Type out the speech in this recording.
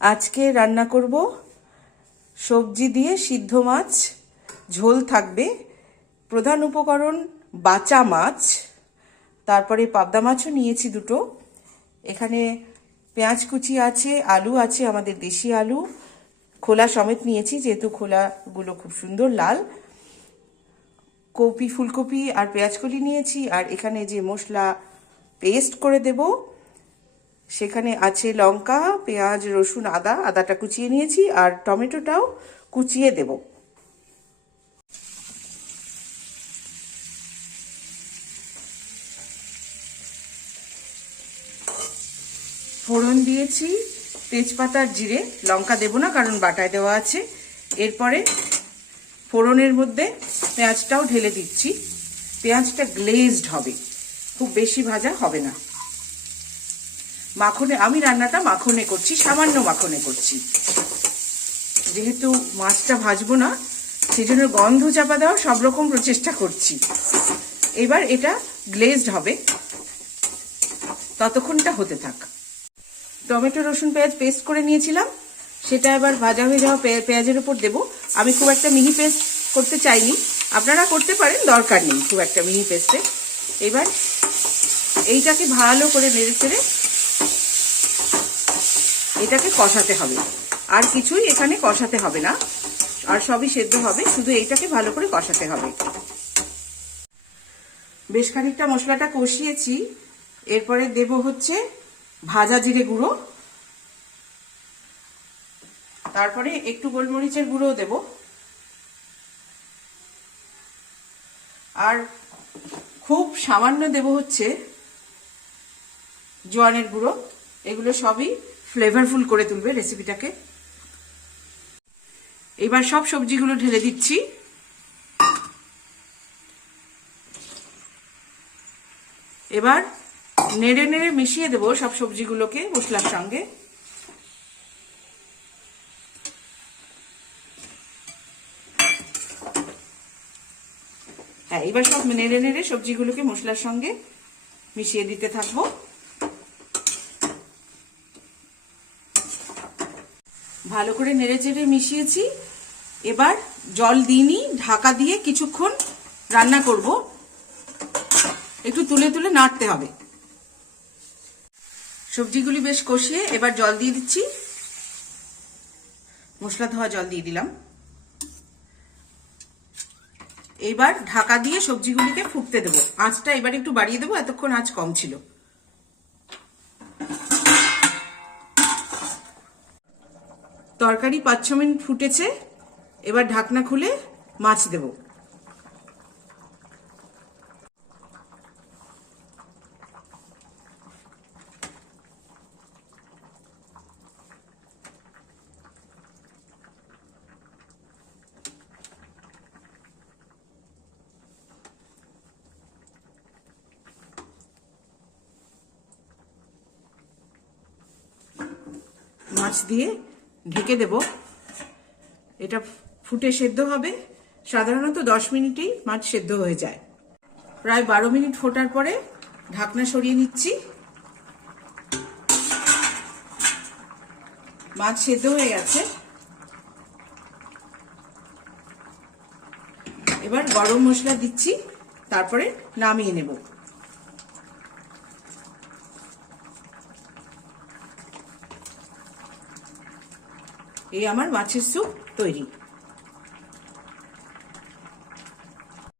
আজকে রান্না করব সবজি দিয়ে সিদ্ধ মাছ, ঝোল থাকবে। প্রধান উপকরণ বাচা মাছ, তারপরে পাবদা মাছও নিয়েছি দুটো। এখানে পেঁয়াজ কুচি আছে, আলু আছে, আমাদের দেশি আলু, খোলা সমেত নিয়েছি যেহেতু খোলাগুলো খুব সুন্দর লাল। কপি, ফুলকপি আর পেঁয়াজকলি নিয়েছি। আর এখানে যে মশলা পেস্ট করে দেব সেখানে আছে লঙ্কা, পেঁয়াজ, রসুন, আদাটা কুচিয়ে নিয়েছি, আর টমেটোটাও কুচিয়ে দেব। ফোড়ন দিয়েছি তেজপাতা আর জিরে, লঙ্কা দেব না কারণ বাটায় দেওয়া আছে। এরপরে ফোড়নের মধ্যে পেঁয়াজটাও ঢেলে দিচ্ছি। পেঁয়াজটা গ্লেজড হবে, খুব বেশি ভাজা হবে না। মাখনে, আমি রান্নাটা মাখনে করছি, সামান্য মাখনে করছি, যেহেতু মাছটা ভাজবো না সেই জন্য গন্ধ চাপা দেওয়া সব রকম প্রচেষ্টা করছি। এবার এটা গ্লেজড হবে, ততক্ষণটা হতে থাক। টমেটো, রসুন, পেঁয়াজ পেস্ট করে নিয়েছিলাম, সেটা এবার ভাজা হয়ে যাওয়া পেঁয়াজের উপর দেব। আমি খুব একটা মিহি পেস্ট করতে চাইনি, আপনারা করতে পারেন, দরকার নেই খুব একটা মিহি পেস্টে। এবার এইটাকে ভালো করে নেড়ে চেড়ে এটাকে কষাতে হবে, আর কিছুই এখানে কষাতে হবে না, আর সবই সেদ্ধ হবে, শুধু এইটাকে ভালো করে কষাতে হবে। বেশ খানিকটা মশলাটা কষিয়েছি। এরপরে দেব হচ্ছে ভাজা জিরে গুঁড়ো, তারপরে একটু গোলমরিচের গুঁড়ো দেব, আর খুব সামান্য দেব হচ্ছে জোয়ানের গুঁড়ো। এগুলো সবই ফ্লেভারফুল করে তুলবে রেসিপিটাকে। এবার সব সবজিগুলো ঢেলে দিচ্ছি। এবার নেড়ে নেড়ে মিশিয়ে দেবো সব সবজিগুলোকে মশলার সঙ্গে। হ্যাঁ, এবার সব নেড়ে নেড়ে সবজিগুলোকে মশলার সঙ্গে মিশিয়ে দিতে থাকবো। ভালো করে নেড়ে চেড়ে মিশিয়েছি। এবার জল দিইনি, ঢাকা দিয়ে কিছুক্ষণ রান্না করব, একটু তুলে তুলে নাড়তে হবে। সবজিগুলি বেশ কষিয়ে এবার জল দিয়ে দিচ্ছি, মশলা ধোয়া জল দিয়ে দিলাম। এবার ঢাকা দিয়ে সবজিগুলিকে ফুটতে দেবো। আঁচটা এবার একটু বাড়িয়ে দেবো, এতক্ষণ আঁচ কম ছিল। তরকারি 5-6 মিনিট ফুটেছে। এবার ঢাকনা খুলে মাছ দেব। মাছ দিয়ে ঢেকে দেব। এটা ফুটে সেদ্ধ হবে। সাধারণত 10 মিনিটেই মাছ সেদ্ধ হয়ে যায়। প্রায় 12 মিনিট ফোটার পরে ঢাকনা সরিয়ে নিচ্ছি। মাছ সেদ্ধ হয়ে গেছে। এবার গরম মশলা দিচ্ছি, তারপরে নামিয়ে নেব। এই আমার মাছের স্যুপ তৈরি।